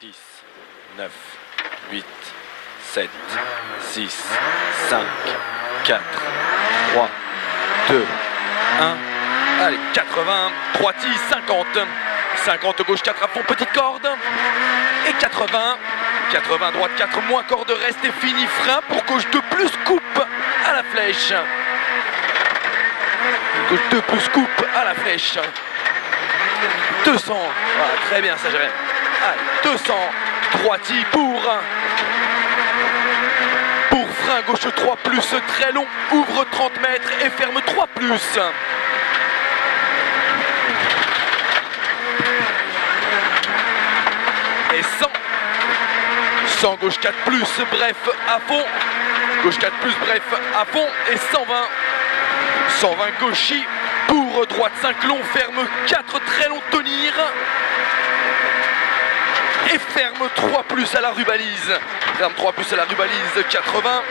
10, 9, 8, 7, 6, 5, 4, 3, 2, 1. Allez, 80, droiti, 50. 50 gauche 4 à fond, petite corde. Et 80. 80 droite 4 moins corde reste et fini, frein pour gauche 2 plus coupe à la flèche. Gauche 2 plus coupe à la flèche. 200, voilà, très bien ça Jérém. Allez, 200, droiti pour frein gauche 3 plus très long, ouvre 30 mètres et ferme 3 plus. Et 100. 100 gauche 4 plus bref à fond. Gauche 4 plus bref à fond et 120. 120 gauchis pour droite 5 long, ferme 4 très long tenir. Et ferme 3 plus à la rubalise. Ferme 3 plus à la rubalise, 80.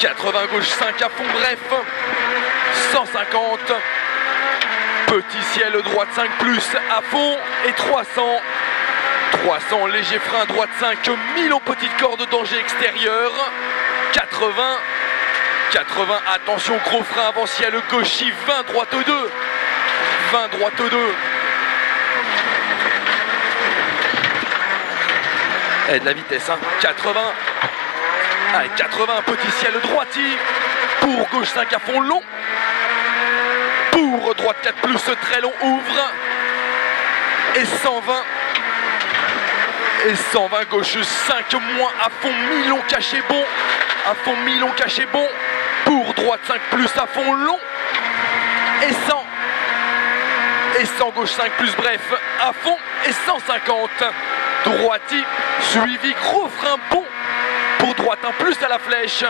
80 gauche 5 à fond bref. 150. Petit ciel droite 5 plus à fond et 300. 300 léger frein droite 5, 1000 en petite corde danger extérieur. 80. 80 attention gros frein avant ciel gauchis 20 droite 2. 20 droite 2. Et de la vitesse hein. 80. Allez 80 petit ciel droiti. Pour gauche 5 à fond long. Pour droite 4 plus très long ouvre. Et 120. Et 120 gauche 5 moins à fond mi-long caché bon. À fond mi-long caché bon. Pour droite 5 plus à fond long. Et 100. Et 100 gauche 5 plus bref à fond. Et 150. Droiti. Suivi gros frein bon. Pour droite 1 plus à la flèche.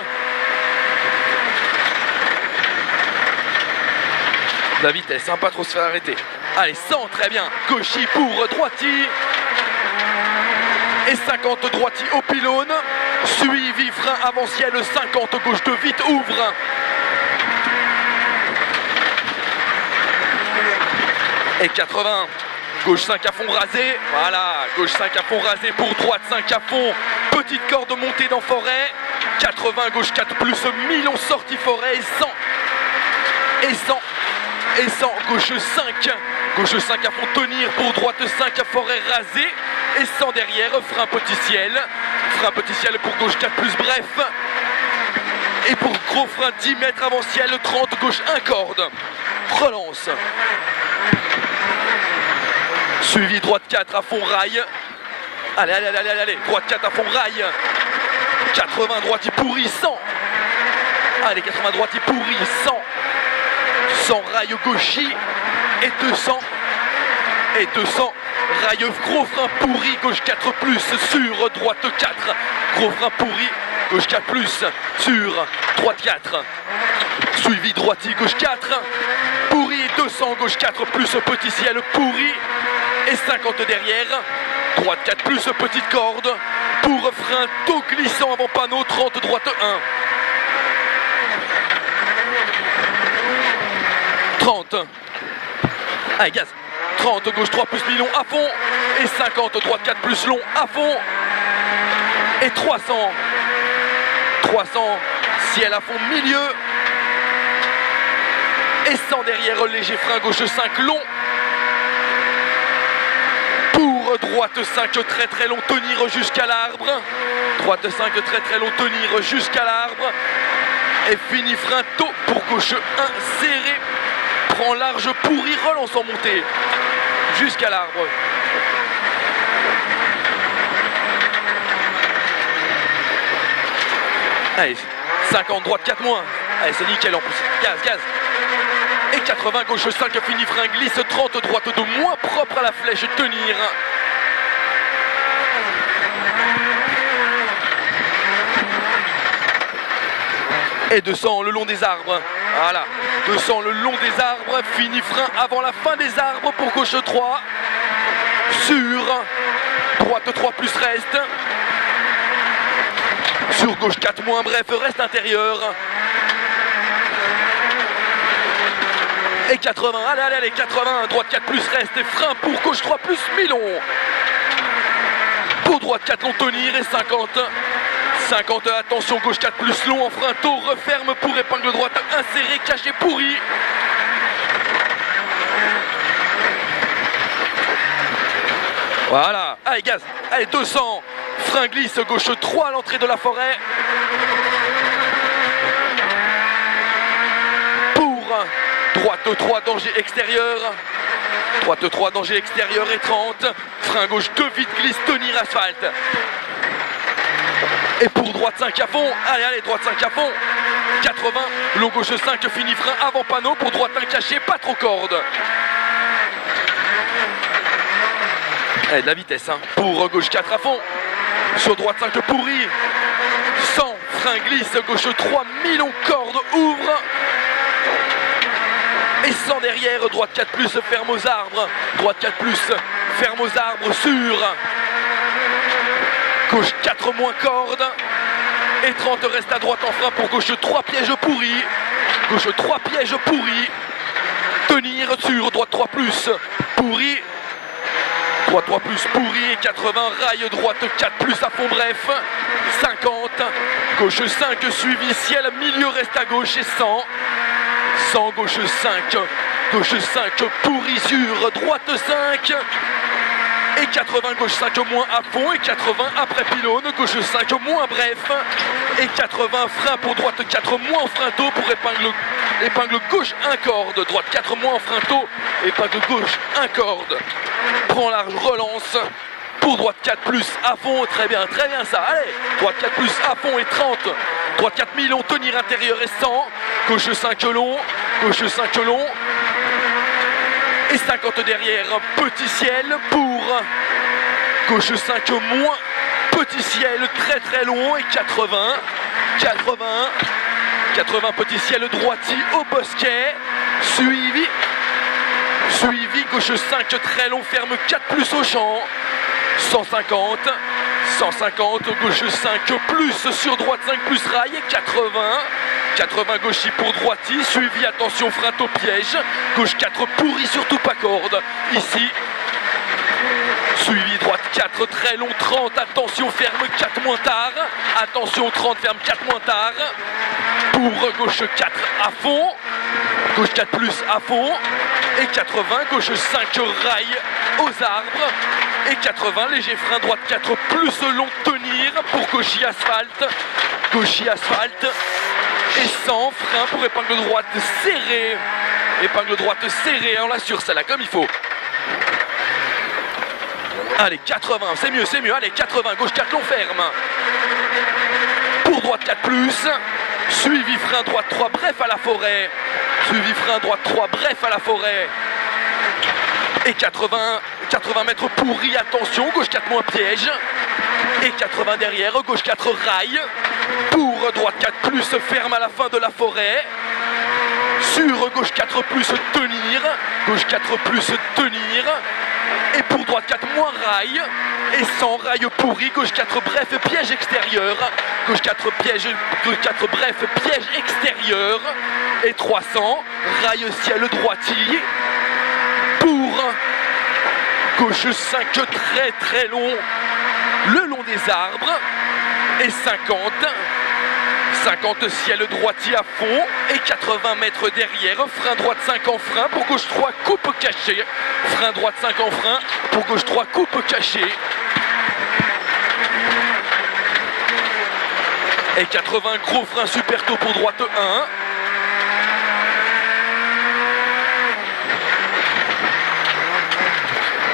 La vitesse, hein, pas trop se faire arrêter. Allez, 100, très bien. Gauchi pour droiti. Et 50 droiti au pylône. Suivi frein avant ciel 50 gauche de vite ouvre. Et 80 gauche 5 à fond rasé. Voilà, gauche 5 à fond rasé pour droite 5 à fond. Petite corde montée dans forêt. 80 gauche 4 plus 1000 on sortie forêt et 100. Et 100. Et 100 gauche 5. Gauche 5 à fond tenir pour droite 5 à forêt rasée. Et 100 derrière, frein petit ciel. Frein petit ciel pour gauche 4 plus bref. Et pour gros frein 10 mètres avant ciel, 30 gauche 1 corde. Relance. Suivi droite 4 à fond rail. Allez, allez, allez, allez, allez. Droite 4 à fond rail. 80 droite il pourrit 100. Allez, 80 droite il pourrit 100. 100 rail gauchis. Et 200. Et 200. Rail gros frein pourri, gauche 4 plus sur droite 4. Gros frein pourri, gauche 4 plus sur droite 4. Suivi droiti, gauche 4. Pourri, 200, gauche 4 plus petit ciel pourri. Et 50 derrière. Droite 4 plus petite corde. Pour frein taux glissant avant panneau, 30 droite 1. 30. Allez, gaz. 30 gauche 3 plus mi-long à fond. Et 50 droite 4 plus long à fond. Et 300. 300 ciel à fond milieu. Et 100 derrière léger frein gauche 5 long. Pour droite 5 très très long tenir jusqu'à l'arbre. Droite 5 très très long tenir jusqu'à l'arbre. Et fini frein tôt pour gauche 1 serré. Prend large pourri, relance en montée. Jusqu'à l'arbre. Allez, 50 droite 4 moins. Allez, c'est nickel en plus. Gaz, gaz. Et 80 gauche 5 fini frein glisse 30 droite de moins propre à la flèche tenir. Et 200 le long des arbres. Voilà, 200 le long des arbres, fini frein avant la fin des arbres pour gauche 3. Sur droite 3 plus reste. Sur gauche 4 moins, bref, reste intérieur. Et 80, allez, allez, allez, 80, droite 4 plus reste et frein pour gauche 3 plus mi-long. Pour droite 4 long tenir et 50. 50, attention, gauche 4 plus long en frein tôt, referme pour épingle droite, inséré, caché, pourri. Voilà, allez gaz, allez 200, frein glisse, gauche 3 à l'entrée de la forêt. Pour droite 3, danger extérieur. Droite 3, danger extérieur et 30. Frein gauche 2, vite glisse, tenir asphalte. Et pour droite 5 à fond, allez, droite 5 à fond. 80, long gauche 5, fini frein avant panneau. Pour droite 1 caché, pas trop corde. Allez, de la vitesse, hein. Pour gauche 4 à fond. Sur droite 5 pourri. 100, frein glisse, gauche 3, mi-long corde, ouvre. Et 100 derrière, droite 4 plus, ferme aux arbres. Droite 4 plus, ferme aux arbres, sur. Gauche 4 moins corde. Et 30 reste à droite en frein pour gauche 3 pièges pourris. Gauche 3 pièges pourris. Tenir sur droite 3 plus, pourri. Droite 3 plus pourri et 80, rail droite 4 plus à fond bref. 50, gauche 5 suivi ciel, milieu reste à gauche et 100. 100, gauche 5, gauche 5 pourri sur droite 5. Et 80, gauche 5 moins à fond et 80 après pylône, gauche 5 moins bref. Et 80, frein pour droite 4 moins en frein tôt pour épingle gauche 1 corde. Droite 4 moins en frein tôt, épingle gauche 1 corde. Prend large, relance. Pour droite 4 plus à fond, très bien ça. Allez, droite 4 plus à fond et 30. Droite 4 mi-long, tenir intérieur et 100. Gauche 5 long, gauche 5 long. Et 50 derrière, petit ciel pour gauche 5 moins, petit ciel très long et 80, 80 petit ciel droiti au bosquet, suivi gauche 5 très long, ferme 4 plus au champ, 150, gauche 5 plus sur droite 5 plus rail et 80 gauchis pour droiti, suivi, attention, frein au piège, gauche 4 pourri, surtout pas corde, ici, suivi, droite 4 très long, 30, attention, ferme 4 moins tard, attention, 30, ferme 4 moins tard, pour gauche 4 à fond, gauche 4 plus à fond, et 80, gauche 5 rail aux arbres, et 80, léger frein, droite 4 plus long, tenir, pour gauchis asphalte, et 100, frein pour épingle droite serrée. Épingle droite serrée, on l'assure celle-là comme il faut. Allez, 80, c'est mieux. Allez, 80, gauche 4 long ferme. Pour droite 4 plus. Suivi frein droite 3, bref à la forêt. Suivi frein droite 3, bref à la forêt. Et 80 mètres pourri, attention, gauche 4 moins piège. Et 80 derrière, gauche 4 rail. Pour droite 4 plus, ferme à la fin de la forêt. Sur gauche 4 plus, tenir. Gauche 4 plus, tenir. Et pour droite 4 moins rail. Et 100 rail pourri, gauche 4 bref, piège extérieur. Gauche 4 bref, piège extérieur. Et 300, rail ciel droiti. Pour gauche 5 très long, le long des arbres. Et 50 ciel droiti à fond et 80 mètres derrière, frein droite 5 en frein, pour gauche 3 coupe cachée, frein droite 5 en frein, pour gauche 3 coupe cachée. Et 80 gros frein super tôt pour droite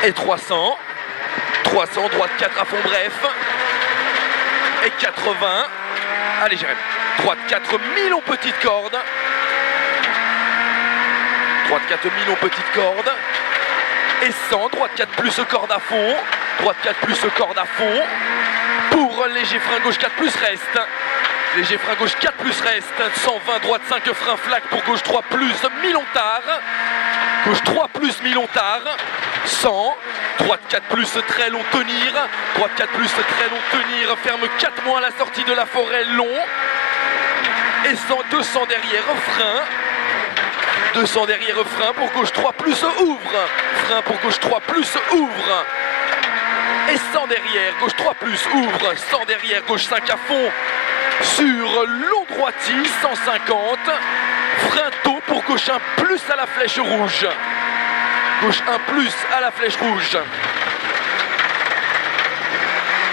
1. Et 300, droite 4 à fond bref. Et 80, allez Jérémy, droite 4 mi-long petite corde. Droite 4 mi-long petite corde. Et 100, droite 4 plus corde à fond. Droite 4 plus corde à fond. Pour léger frein gauche 4 plus reste. Léger frein gauche 4 plus reste. 120, droite 5 frein flac pour gauche 3 plus mi-long tard. Gauche 3 plus mi-long tard. 100, droite 4 plus très long tenir, droite 4 plus très long tenir, ferme 4 moins à la sortie de la forêt long, et 100, 200 derrière frein, 200 derrière frein pour gauche 3 plus ouvre, frein pour gauche 3 plus ouvre, Et sans derrière, gauche 3 plus, ouvre, sans derrière, gauche 5 à fond. Sur long droiti, 150. Frein tôt pour gauche 1 plus à la flèche rouge. Gauche 1 plus à la flèche rouge.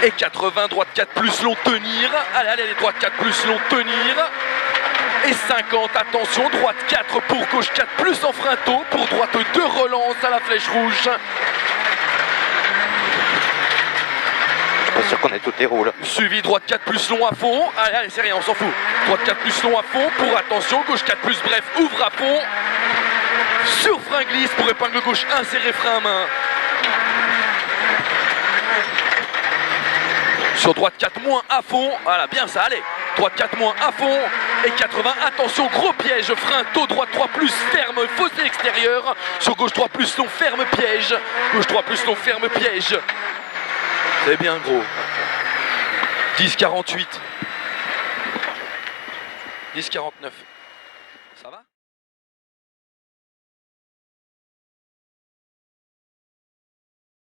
Et 80, droite 4 plus, long tenir. Allez, allez, allez, droite 4 plus, long tenir. Et 50, attention, droite 4 pour gauche 4 plus en frein tôt. Pour droite 2 relance à la flèche rouge. Pas sûr qu'on ait toutes les roues là. Suivi droite 4 plus long à fond. Allez, allez, c'est rien, on s'en fout. Droite 4 plus long à fond. Pour attention, gauche 4 plus bref, ouvre à fond. Sur frein glisse pour épingle gauche, inséré frein à main. Sur droite 4 moins à fond. Voilà, bien ça, allez. Droite 4 moins à fond. Et 80, attention, gros piège. Frein tôt, droite 3 plus, ferme, fossé extérieur. Sur gauche 3 plus, long, ferme, piège. Gauche 3 plus, long, ferme, piège. C'est bien gros. 10,48. 10,49. Ça va ?